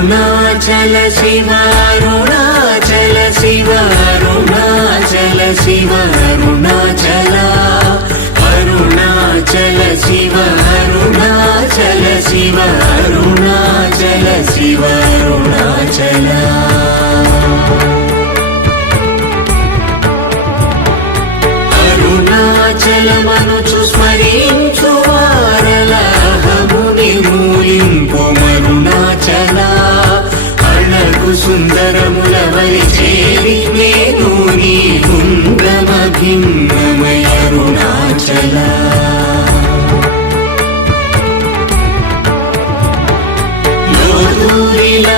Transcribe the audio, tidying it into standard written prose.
అరుణాచల శివ అరుణాచల శివ అరుణాచల శివ అరుణాచల అరుణాచల శివ అరుణాచల శివ అరుణాచల శివ అరుణాచల అరుణాచలమనుచు స్మరించు వారలహముని మూలింపు మరుణాచల అణగు సుందరముల వలి చేరి నేను నీ గుండ్రమ భిన్నమయ అరుణాచల లోదూరిలా